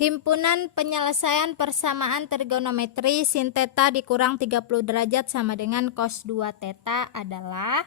Himpunan penyelesaian persamaan trigonometri sin theta dikurang 30 derajat sama dengan cos 2 theta adalah,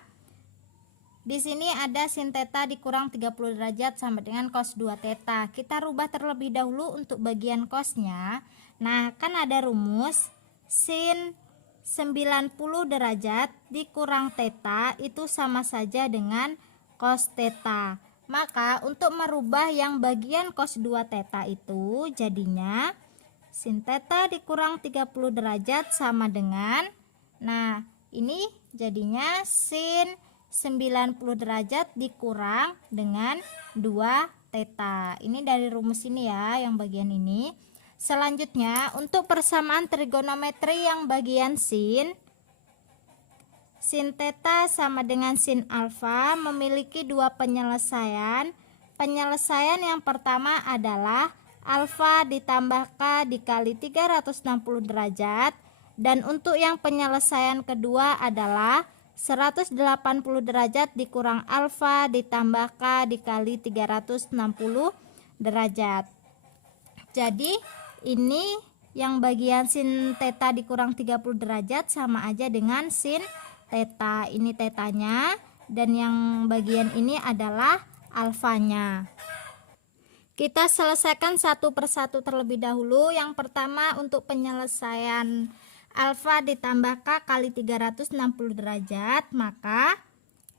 di sini ada sin theta dikurang 30 derajat sama dengan cos 2 theta. Kita rubah terlebih dahulu untuk bagian cosnya. Nah, kan ada rumus sin 90 derajat dikurang theta itu sama saja dengan cos theta. Maka untuk merubah yang bagian cos 2 theta itu jadinya sin theta dikurang 30 derajat sama dengan, nah ini jadinya sin 90 derajat dikurang dengan 2 theta. Ini dari rumus ini ya, yang bagian ini. Selanjutnya untuk persamaan trigonometri yang bagian sin theta sama dengan sin alfa memiliki dua penyelesaian. Penyelesaian yang pertama adalah alfa ditambah k dikali 360 derajat, dan untuk yang penyelesaian kedua adalah 180 derajat dikurang alfa ditambah k dikali 360 derajat. Jadi ini yang bagian sin theta dikurang 30 derajat sama aja dengan sin theta. Ini tetanya, dan yang bagian ini adalah alfanya. Kita selesaikan satu persatu terlebih dahulu. Yang pertama untuk penyelesaian alfa ditambah k kali 360 derajat, maka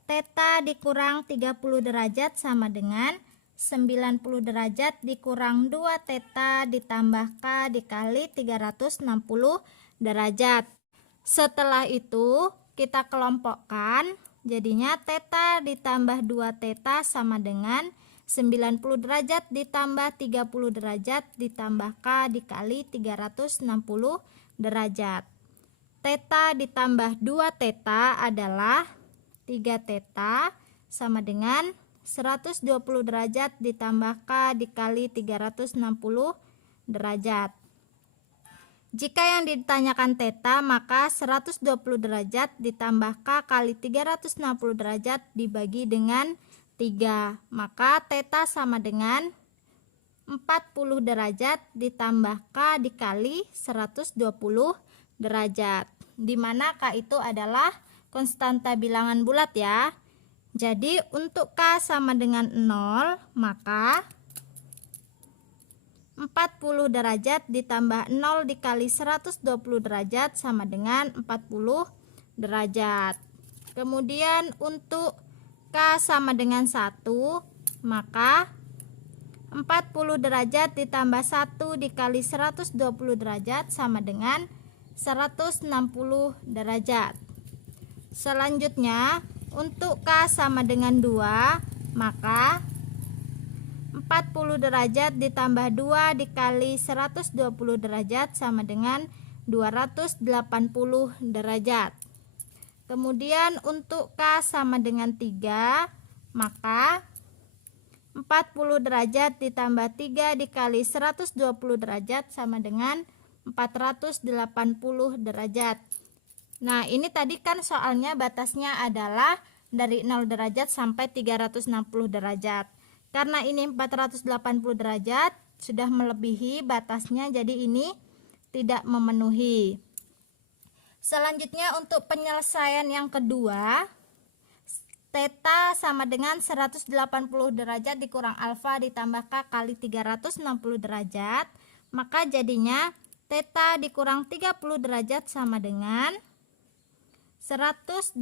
theta dikurang 30 derajat sama dengan 90 derajat dikurang 2 theta ditambah k dikali 360 derajat. Setelah itu kita kelompokkan, jadinya theta ditambah 2 theta sama dengan 90 derajat ditambah 30 derajat ditambah k dikali 360 derajat. Theta ditambah 2 theta adalah 3 theta sama dengan 120 derajat ditambah k dikali 360 derajat. Jika yang ditanyakan theta, maka 120 derajat ditambah k kali 360 derajat dibagi dengan 3. Maka theta sama dengan 40 derajat ditambah k dikali 120 derajat. Dimana k itu adalah konstanta bilangan bulat ya. Jadi untuk k sama dengan 0, maka 40 derajat ditambah 0 dikali 120 derajat sama dengan 40 derajat. Kemudian untuk k sama dengan 1, maka 40 derajat ditambah 1 dikali 120 derajat sama dengan 160 derajat. Selanjutnya untuk k sama dengan 2, maka 40 derajat ditambah 2 dikali 120 derajat sama dengan 280 derajat. Kemudian untuk k sama dengan 3, maka 40 derajat ditambah 3 dikali 120 derajat sama dengan 480 derajat. Nah, ini tadi kan soalnya batasnya adalah dari 0 derajat sampai 360 derajat. Karena ini 480 derajat sudah melebihi batasnya, jadi ini tidak memenuhi. Selanjutnya untuk penyelesaian yang kedua, theta sama dengan 180 derajat dikurang alfa ditambah k kali 360 derajat, maka jadinya theta dikurang 30 derajat sama dengan 180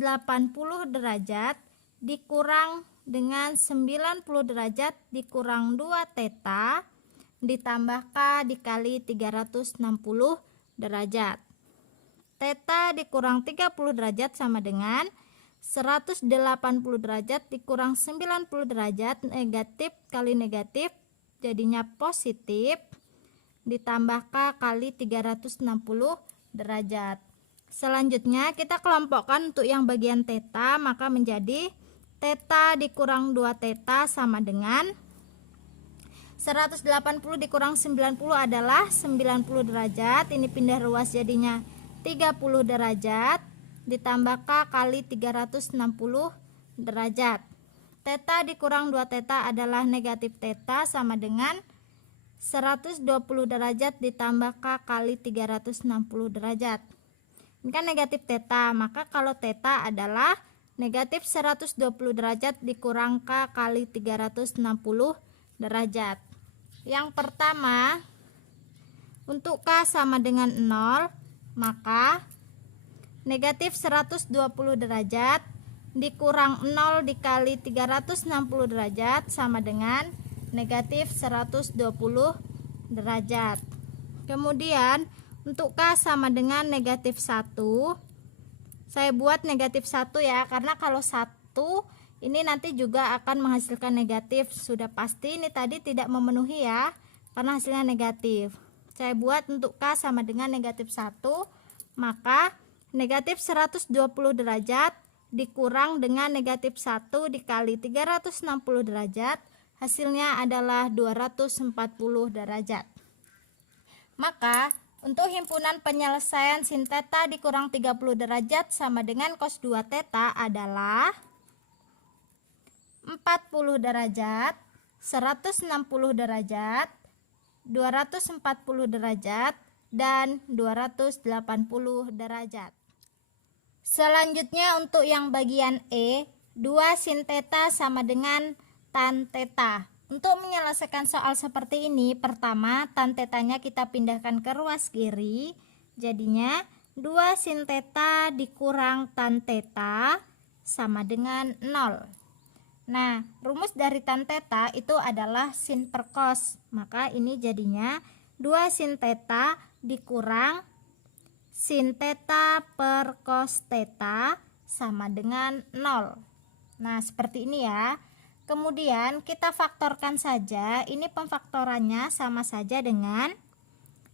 derajat dikurang dengan 90 derajat dikurang 2 theta ditambah k dikali 360 derajat. Theta dikurang 30 derajat sama dengan 180 derajat dikurang 90 derajat, negatif kali negatif jadinya positif, ditambah k kali 360 derajat. Selanjutnya kita kelompokkan untuk yang bagian theta, maka menjadi theta dikurang 2 theta sama dengan 180 dikurang 90 adalah 90 derajat. Ini pindah ruas jadinya 30 derajat ditambah k kali 360 derajat. Theta dikurang 2 theta adalah negatif theta sama dengan 120 derajat ditambah K kali 360 derajat. Ini kan negatif theta, maka kalau theta adalah negatif 120 derajat dikurang K kali 360 derajat. Yang pertama, untuk K sama dengan 0, maka negatif 120 derajat dikurang 0 dikali 360 derajat sama dengan negatif 120 derajat. Kemudian untuk K sama dengan negatif 1, saya buat negatif 1 ya, karena kalau 1 ini nanti juga akan menghasilkan negatif. Sudah pasti ini tadi tidak memenuhi ya, karena hasilnya negatif. Saya buat untuk K sama dengan negatif 1, maka negatif 120 derajat dikurang dengan negatif 1 dikali 360 derajat, hasilnya adalah 240 derajat. Maka untuk himpunan penyelesaian sin theta dikurang 30 derajat sama dengan cos 2 theta adalah 40 derajat, 160 derajat, 240 derajat, dan 280 derajat. Selanjutnya untuk yang bagian E, 2 sin theta sama dengan tan theta. Untuk menyelesaikan soal seperti ini, pertama tan tetanya kita pindahkan ke ruas kiri. Jadinya 2 sin theta dikurang tan theta sama dengan 0. Nah, rumus dari tan theta itu adalah sin per cos. Maka ini jadinya 2 sin theta dikurang sin theta per cos theta sama dengan 0. Nah, seperti ini ya. Kemudian kita faktorkan saja. Ini pemfaktorannya sama saja dengan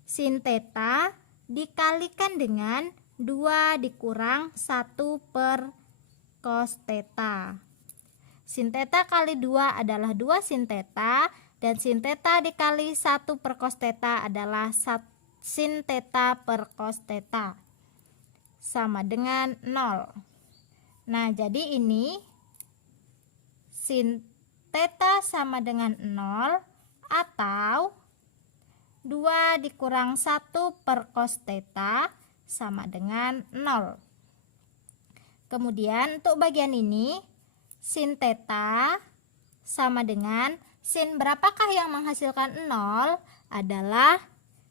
sin theta dikalikan dengan 2 dikurang 1 per cos theta. Sin theta kali 2 adalah 2 sin theta, dan sin theta dikali 1 per cos theta adalah 1 sin theta per cos theta sama dengan 0. Nah, jadi ini sin theta sama dengan 0 atau 2 dikurang 1 per cos theta sama dengan 0. Kemudian untuk bagian ini sin theta sama dengan sin berapakah yang menghasilkan 0 adalah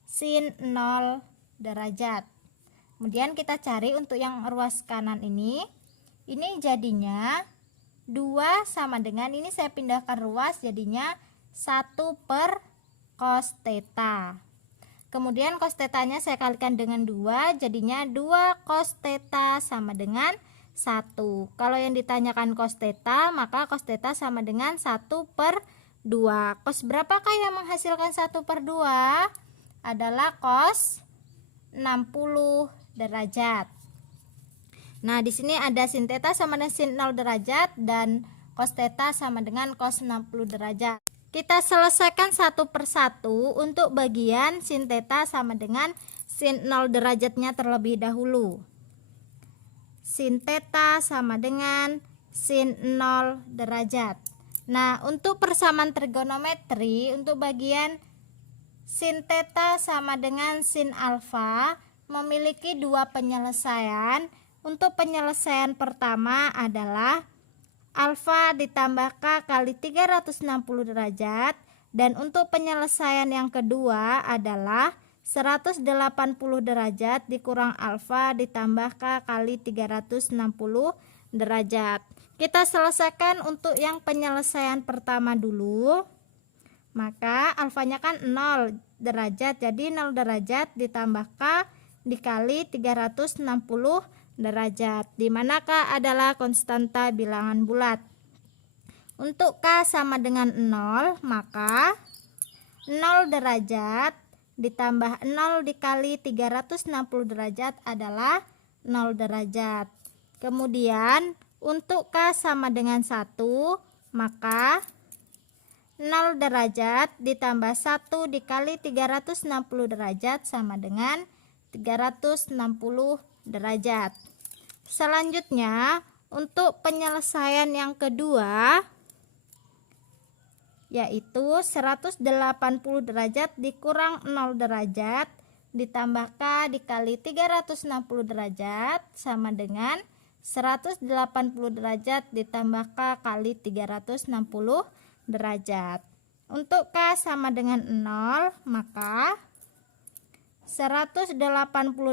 sin 0 derajat. Kemudian kita cari untuk yang ruas kanan ini jadinya 2 sama dengan, ini saya pindahkan ruas jadinya 1 per cos theta. Kemudian cos tetanya saya kalikan dengan 2, jadinya 2 cos theta sama dengan 1. Kalau yang ditanyakan cos theta, maka cos theta sama dengan 1 per 2. Cos berapakah yang menghasilkan 1 per 2? Adalah cos 60 derajat. Nah, di sini ada sin theta sama dengan sin 0 derajat dan cos theta sama dengan cos 60 derajat. Kita selesaikan satu persatu untuk bagian sin theta sama dengan sin 0 derajatnya terlebih dahulu. Sin theta sama dengan sin 0 derajat. Nah, untuk persamaan trigonometri untuk bagian sin theta sama dengan sin alfa memiliki 2 penyelesaian. Untuk penyelesaian pertama adalah alfa ditambah K kali 360 derajat, dan untuk penyelesaian yang kedua adalah 180 derajat dikurang alfa ditambah K kali 360 derajat. Kita selesaikan untuk yang penyelesaian pertama dulu. Maka alfanya kan 0 derajat, jadi 0 derajat ditambah K dikali 360 derajat, di mana K adalah konstanta bilangan bulat. Untuk K sama dengan 0, maka 0 derajat ditambah 0 dikali 360 derajat adalah 0 derajat. Kemudian untuk K sama dengan 1, maka 0 derajat ditambah 1 dikali 360 derajat sama dengan 360 derajat. Selanjutnya untuk penyelesaian yang kedua, yaitu 180 derajat dikurang 0 derajat ditambah K dikali 360 derajat sama dengan 180 derajat ditambah K kali 360 derajat. Untuk K sama dengan 0, maka 180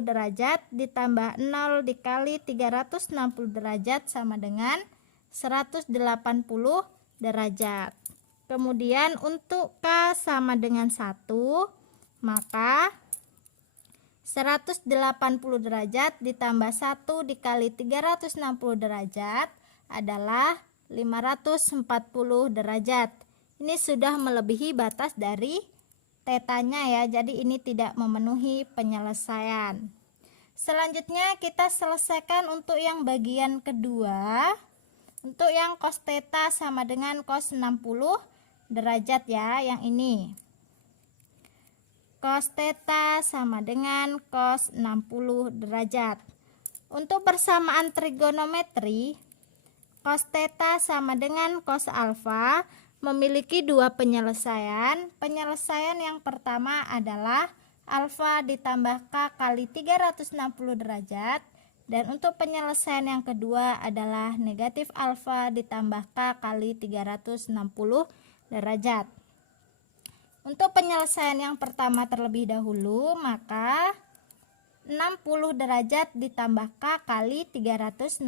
derajat ditambah 0 dikali 360 derajat sama dengan 180 derajat. Kemudian untuk K sama dengan 1, maka 180 derajat ditambah 1 dikali 360 derajat adalah 540 derajat. Ini sudah melebihi batas dari tetanya ya, jadi ini tidak memenuhi penyelesaian. Selanjutnya kita selesaikan untuk yang bagian kedua. Untuk yang cos theta sama dengan cos 60 derajat ya, yang ini. Cos theta sama dengan cos 60 derajat. Untuk persamaan trigonometri, cos theta sama dengan cos alfa memiliki dua penyelesaian. Penyelesaian yang pertama adalah alfa ditambah K kali 360 derajat. Dan untuk penyelesaian yang kedua adalah negatif alfa ditambah K kali 360 derajat. Untuk penyelesaian yang pertama terlebih dahulu, maka 60 derajat ditambah K kali 360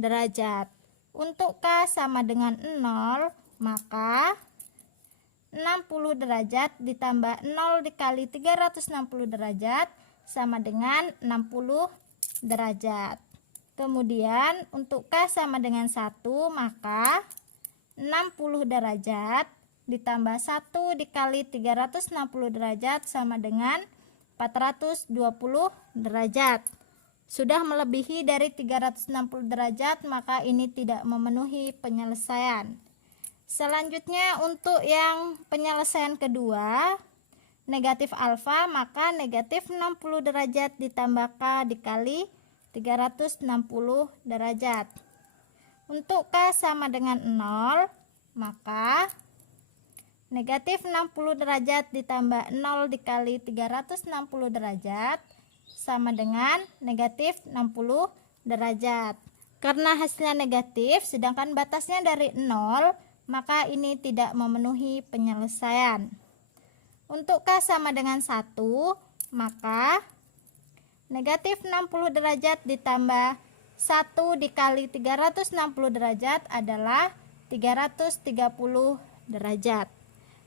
derajat. Untuk K sama dengan 0, maka 60 derajat ditambah 0 dikali 360 derajat sama dengan 60 derajat. Kemudian untuk K sama dengan 1, maka 60 derajat ditambah 1 dikali 360 derajat sama dengan 420 derajat. Sudah melebihi dari 360 derajat, maka ini tidak memenuhi penyelesaian. Selanjutnya untuk yang penyelesaian kedua, negatif alfa, maka negatif 60 derajat ditambah K dikali 360 derajat. Untuk K sama dengan 0, maka negatif 60 derajat ditambah 0 dikali 360 derajat sama dengan negatif 60 derajat. Karena hasilnya negatif, sedangkan batasnya dari 0, maka ini tidak memenuhi penyelesaian. Untuk K sama dengan 1, maka negatif 60 derajat ditambah 1 dikali 360 derajat adalah 330 derajat.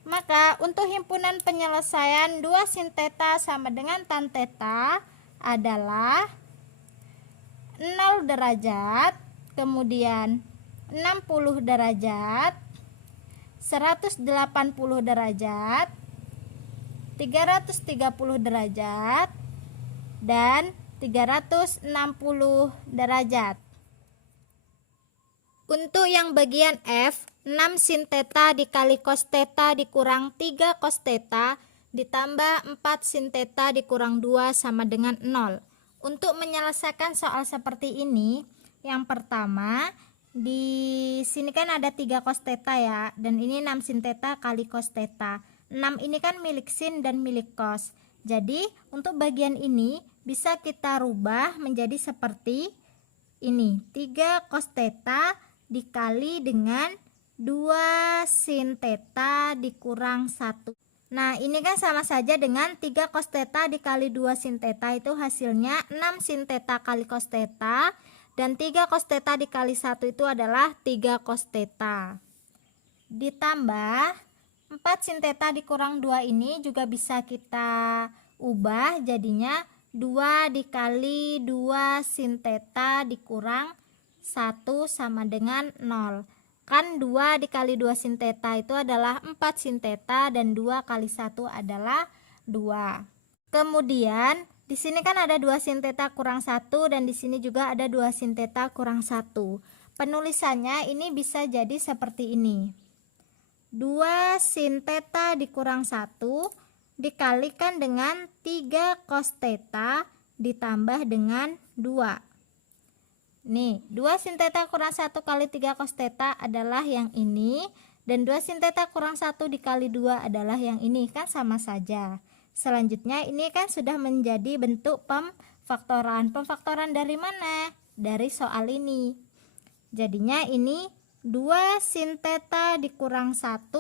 Maka untuk himpunan penyelesaian 2 sin theta sama dengan tan theta adalah 0 derajat, kemudian 60 derajat, 180 derajat, 330 derajat, dan 360 derajat. Untuk yang bagian F, 6 sin theta dikali cos theta dikurang 3 cos theta ditambah 4 sin theta dikurang 2 sama dengan 0. Untuk menyelesaikan soal seperti ini, yang pertama, di sini kan ada 3 cos theta ya, dan ini 6 sin theta kali cos theta. 6 ini kan milik sin dan milik cos. Jadi untuk bagian ini bisa kita rubah menjadi seperti ini, 3 cos theta dikali dengan 2 sin theta dikurang 1. Nah ini kan sama saja dengan 3 cos theta dikali 2 sin theta, itu hasilnya 6 sin theta kali cos theta, dan 3 cos theta dikali 1 itu adalah 3 cos theta. Ditambah 4 sin theta dikurang 2 ini juga bisa kita ubah jadinya 2 dikali 2 sin theta dikurang 1 sama dengan 0. Kan 2 dikali 2 sin theta itu adalah 4 sin theta dan 2 kali 1 adalah 2. Kemudian di sini kan ada 2 sin theta kurang 1 dan di sini juga ada 2 sin theta kurang 1. Penulisannya ini bisa jadi seperti ini. 2 sin theta dikurang 1 dikalikan dengan 3 cos theta ditambah dengan 2. Nih, 2 sin theta kurang 1 kali 3 cos theta adalah yang ini. Dan 2 sin theta kurang 1 dikali 2 adalah yang ini, kan sama saja. Selanjutnya ini kan sudah menjadi bentuk pemfaktoran. Pemfaktoran dari mana? Dari soal ini. Jadinya ini 2 sin theta dikurang 1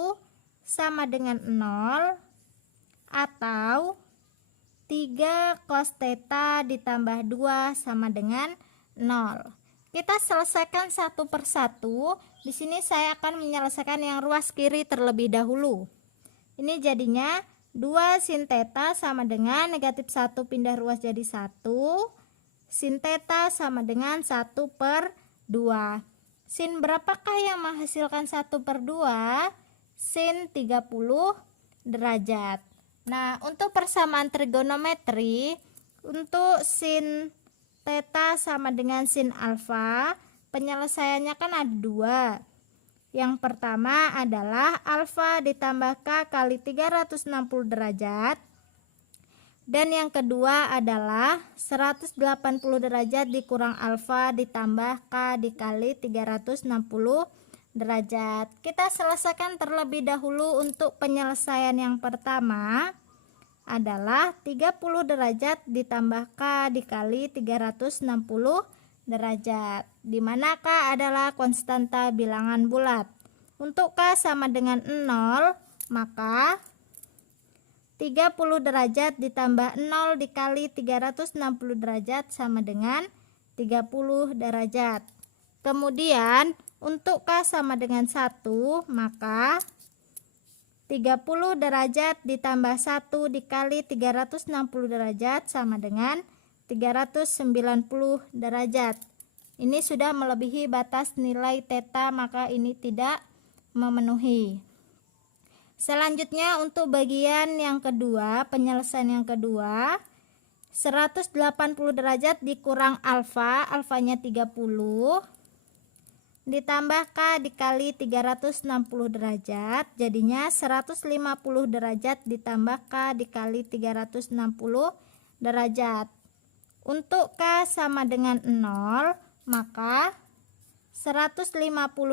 sama dengan 0, atau 3 cos theta ditambah 2 sama dengan 0. Kita selesaikan satu persatu. Di sini saya akan menyelesaikan yang ruas kiri terlebih dahulu. Ini jadinya 2 sin theta sama dengan negatif 1 pindah ruas jadi 1. Sin theta sama dengan 1 per 2. Sin berapakah yang menghasilkan 1 per 2? Sin 30 derajat. Nah, untuk persamaan trigonometri, untuk sin theta sama dengan sin alfa, penyelesaiannya kan ada 2. Yang pertama adalah alfa ditambah k kali 360 derajat. Dan yang kedua adalah 180 derajat dikurang alfa ditambah k dikali 360 derajat. Kita selesaikan terlebih dahulu. Untuk penyelesaian yang pertama adalah 30 derajat ditambah k dikali 360 derajat, di mana k adalah konstanta bilangan bulat. Untuk k sama dengan 0, maka 30 derajat ditambah 0 dikali 360 derajat sama dengan 30 derajat. Kemudian untuk k sama dengan 1, maka 30 derajat ditambah 1 dikali 360 derajat sama dengan 390 derajat. Ini sudah melebihi batas nilai theta, maka ini tidak memenuhi. Selanjutnya untuk bagian yang kedua, penyelesaian yang kedua, 180 derajat dikurang alfa, alfanya 30, ditambah k dikali 360 derajat, jadinya 150 derajat ditambah k dikali 360 derajat. Untuk k sama dengan 0, maka 150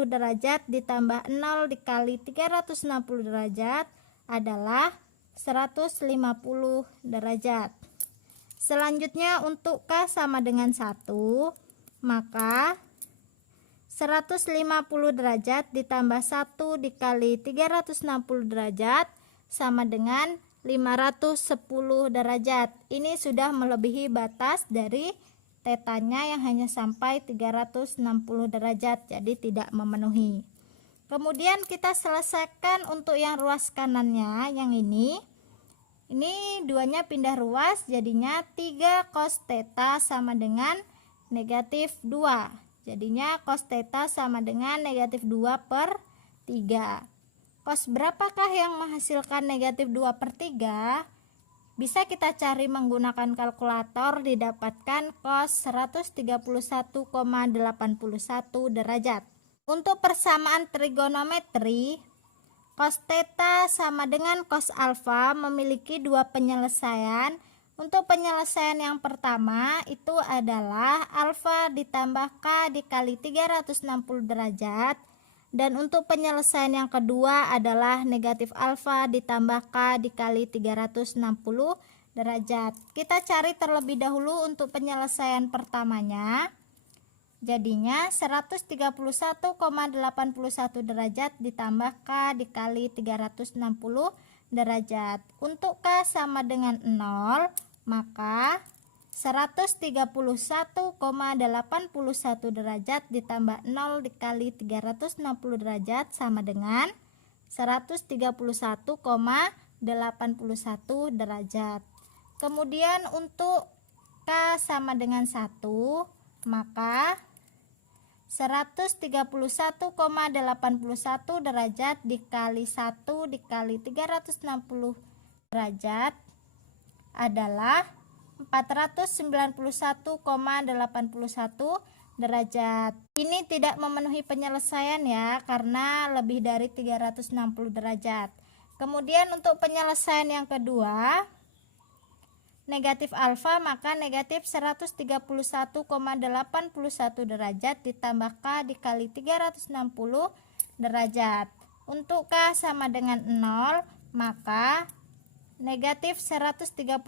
derajat ditambah 0 dikali 360 derajat adalah 150 derajat. Selanjutnya untuk k sama dengan 1, maka 150 derajat ditambah 1 dikali 360 derajat sama dengan 510 derajat. Ini sudah melebihi batas dari tetanya yang hanya sampai 360 derajat, jadi tidak memenuhi. Kemudian kita selesaikan untuk yang ruas kanannya, yang ini. Ini duanya pindah ruas, jadinya 3 cos theta sama dengan negatif 2. Jadinya cos theta sama dengan negatif 2 per 3. Cos berapakah yang menghasilkan negatif 2 per 3? Bisa kita cari menggunakan kalkulator, didapatkan cos 131,81 derajat. Untuk persamaan trigonometri, cos theta sama dengan cos alfa memiliki 2 penyelesaian. Untuk penyelesaian yang pertama itu adalah alfa ditambah k dikali 360 derajat. Dan untuk penyelesaian yang kedua adalah negatif alfa ditambah k dikali 360 derajat. Kita cari terlebih dahulu untuk penyelesaian pertamanya. Jadinya 131,81 derajat ditambah k dikali 360 derajat. Untuk k sama dengan 0, maka 131,81 derajat ditambah 0 dikali 360 derajat sama dengan 131,81 derajat. Kemudian untuk k sama dengan 1, maka 131,81 derajat dikali 1 dikali 360 derajat adalah 491,81 derajat. Ini tidak memenuhi penyelesaian ya, karena lebih dari 360 derajat. Kemudian untuk penyelesaian yang kedua, negatif alfa, maka negatif 131,81 derajat ditambah k dikali 360 derajat. Untuk K sama dengan 0, maka negatif 131,81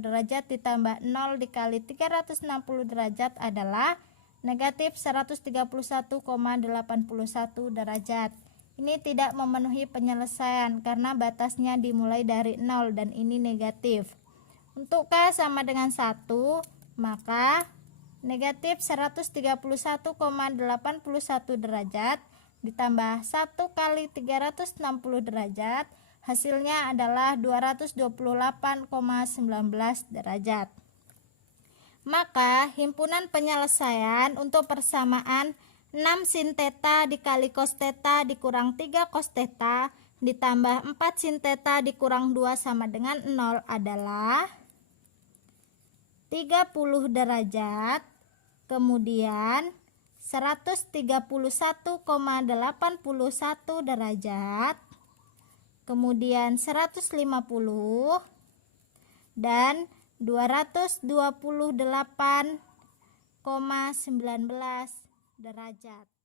derajat ditambah 0 dikali 360 derajat adalah negatif 131,81 derajat. Ini tidak memenuhi penyelesaian karena batasnya dimulai dari 0 dan ini negatif. Untuk K sama dengan 1, maka negatif 131,81 derajat ditambah 1 kali 360 derajat, hasilnya adalah 228,19 derajat. Maka himpunan penyelesaian untuk persamaan 6 sin theta dikali cos theta dikurang 3 cos theta ditambah 4 sin theta dikurang 2 sama dengan 0 adalah 30 derajat, kemudian 131,81 derajat, kemudian 150 dan 228,19 derajat.